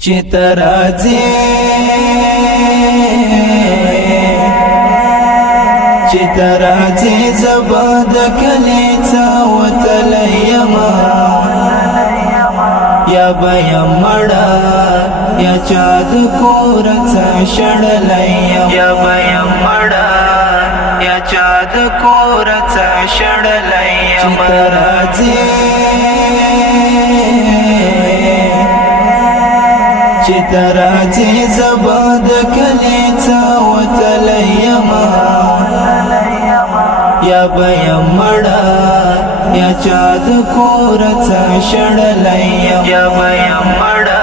چترازی زباد کلیتا وتلیما یا بیا مڑا یا چاد کورتا شڑلیم یا بیا مڑا یا چاد کورتا شڑلیم چترازی زباد کلیتا وتلیما یا بیا مڑا یا چاد کورتا شڑلیم یا بیا مڑا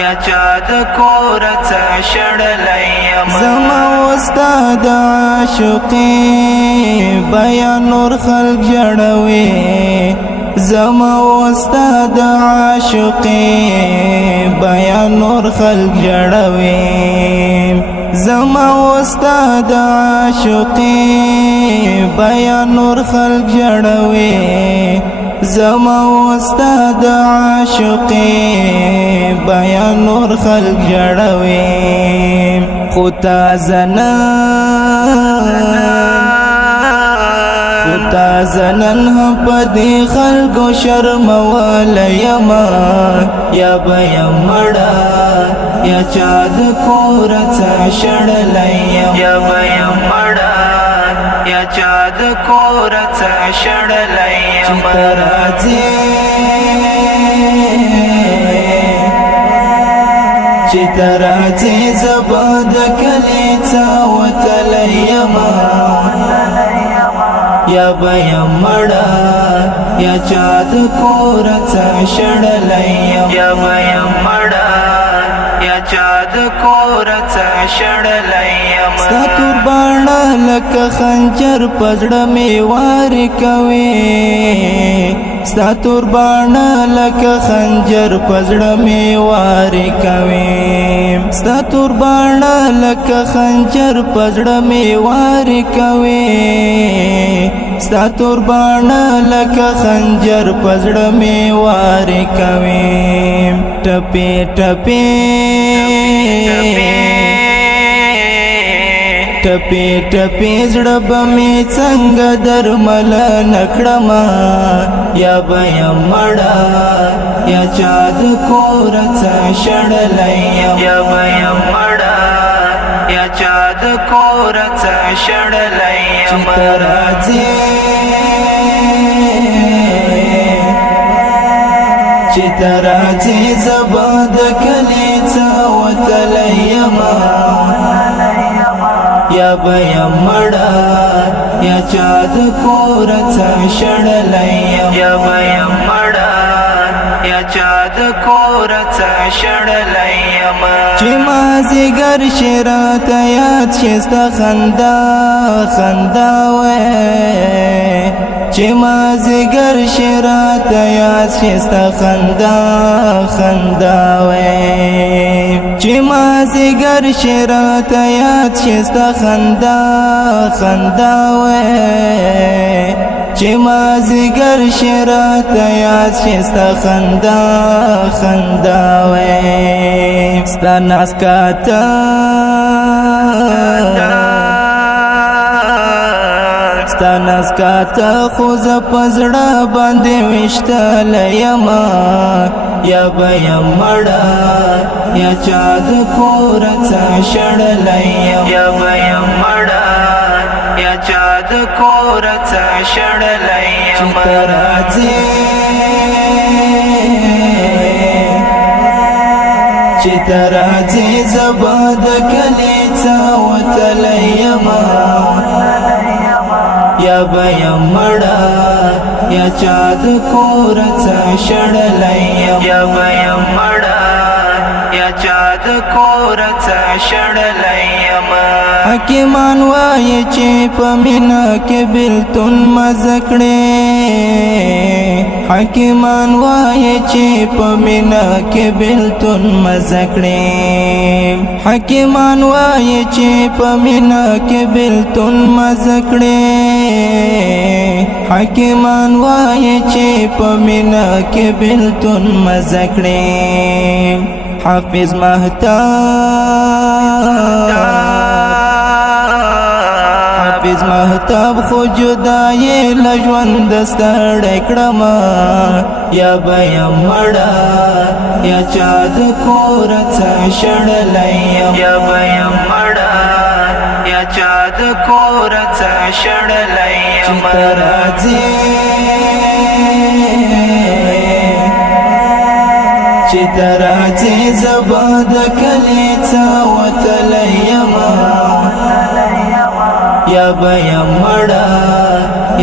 یا چاد کورتا شڑلیم زما استاد عاشقی بیا نور خلق جڑوی زما استاد عاشقی بیا نور خلق جڑوی زما استاد عاشقی بیا نور خلق جڑوی زما استاد عاشقی بیا نور خلق جڑوی خطا زنن پدی خلق شرم ولیم یا بیا مڑا یا چاد کورتا شڑلیم یا بیا مڑا یا چاد کورتا شڑلیم چترازی زباد کلیتا وتلیما یا بیا مڑا یا چاد کورتا شڑلیم یا بیا مڑا یا چاد کورتا شڑلیم ستا قربانا لکه خنجر پزړه می وار کوي ستا قربانا لکه خنجر پزړه می وار کوي ستا قربانا لکه خنجر پزړه می وار کوي ستا قربانا لکه خنجر پزړه می وار کوي ټپی ټپی ټپی ټپی زړه به مې څنګه درمل نکړما یا بیا مړه یا چاد کورتا شړلیم یا بیا مړه یا چاد کورتا شړلیم چترازی زباد کلیتا وتلیما یا بیا مڑا یا چاد کورتا شڑلیم یا بیا مڑا یا چاد کورتا شڑلیم چی مازیگر شرات یاد شستا خندا خندا وے چی مازیگر شرات یاد شستا خندا خندا وے چی مازیگر شرات یاد شستا خندا خندا وے چی مازیگر شرات یاد شستا خندا خندا وے ستا ناسکاتا ستا ناسکاتا خوز پزڑا باندې وشتلیم یا بیا مڑا یا چاد کورتا شڑلیم یا بیا مڑا یا چاد کورتا شڑلیم چترازی زباد کلیتا وتلیما یا بیا مڑا یا چاد کورتا شڑلیم یا بیا مڑا یا چاد کورتا شڑلیم حکیمان وای چې په مینا کې بلتون مزکړې حکیمان وای چې په مینا کې بلتون مزکړې حکیمان وای چې په مینا کې بلتون مزکړې حکیمان وای چې په مینا کې بلتون مزکړې حافظ مهتاب خو جدای لژوند ستړی کړما یا بیا مړه یا چا د کور څه شړلی یا بیا مړه یا چا د کور څه شړلی چې ته راځې چې ته راځې زه به د کلي څه وتلی یمه یا بیا مړه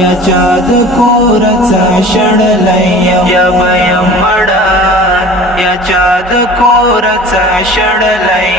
یا چا د کور څه شړلی یا بیا مړه یا چا د کور څه شړلی